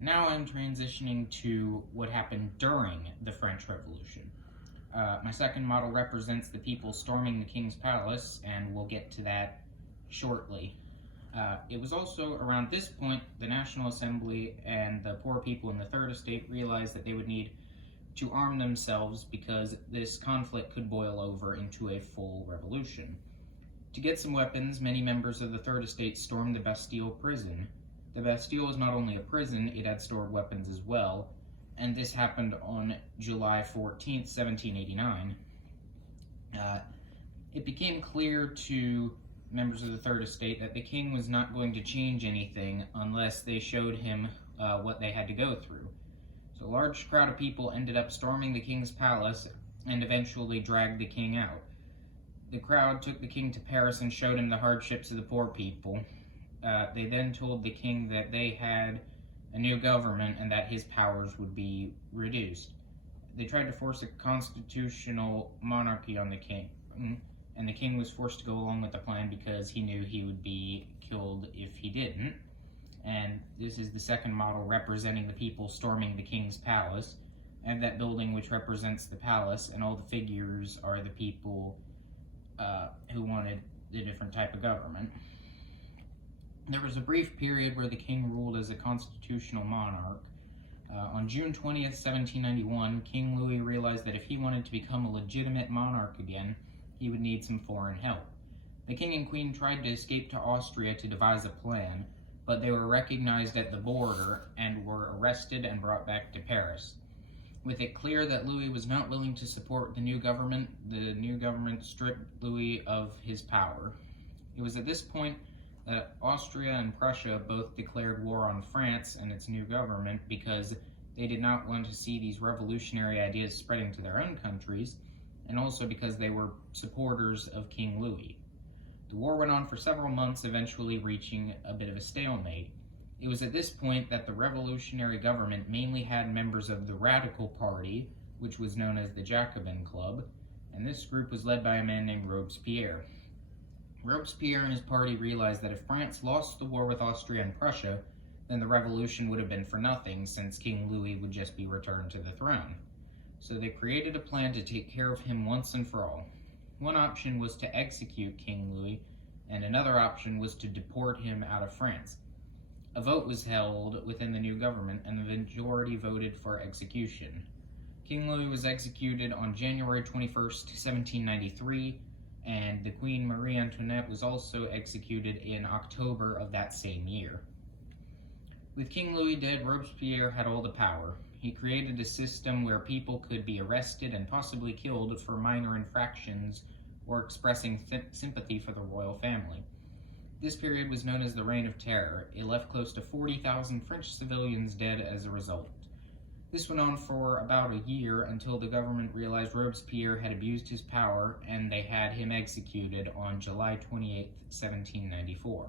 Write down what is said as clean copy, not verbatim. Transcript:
Now I'm transitioning to what happened during the French Revolution. My second model represents the people storming the king's palace, and we'll get to that shortly. It was also around this point the National Assembly and the poor people in the Third Estate realized that they would need to arm themselves because this conflict could boil over into a full revolution. To get some weapons, many members of the Third Estate stormed the Bastille prison. The Bastille was not only a prison, it had stored weapons as well, and this happened on July 14th, 1789. It became clear to members of the Third Estate that the king was not going to change anything unless they showed him what they had to go through. So a large crowd of people ended up storming the king's palace and eventually dragged the king out. The crowd took the king to Paris and showed him the hardships of the poor people. They then told the king that they had a new government and that his powers would be reduced. They tried to force a constitutional monarchy on the king, and the king was forced to go along with the plan because he knew he would be killed if he didn't. And this is the second model representing the people storming the king's palace, and that building which represents the palace, and all the figures are the people who wanted a different type of government. There was a brief period where the king ruled as a constitutional monarch. On June 20th, 1791, King Louis realized that if he wanted to become a legitimate monarch again, he would need some foreign help. The king and queen tried to escape to Austria to devise a plan, but they were recognized at the border and were arrested and brought back to Paris. With it clear that Louis was not willing to support the new government stripped Louis of his power. It was at this point that Austria and Prussia both declared war on France and its new government because they did not want to see these revolutionary ideas spreading to their own countries, and also because they were supporters of King Louis. The war went on for several months, eventually reaching a bit of a stalemate. It was at this point that the revolutionary government mainly had members of the Radical Party, which was known as the Jacobin Club, and this group was led by a man named Robespierre. Robespierre and his party realized that if France lost the war with Austria and Prussia, then the revolution would have been for nothing, since King Louis would just be returned to the throne. So they created a plan to take care of him once and for all. One option was to execute King Louis, and another option was to deport him out of France. A vote was held within the new government, and the majority voted for execution. King Louis was executed on January 21st, 1793, and the Queen Marie Antoinette was also executed in October of that same year. With King Louis dead, Robespierre had all the power. He created a system where people could be arrested and possibly killed for minor infractions or expressing sympathy for the royal family. This period was known as the Reign of Terror. It left close to 40,000 French civilians dead as a result. This went on for about a year until the government realized Robespierre had abused his power, and they had him executed on July 28, 1794.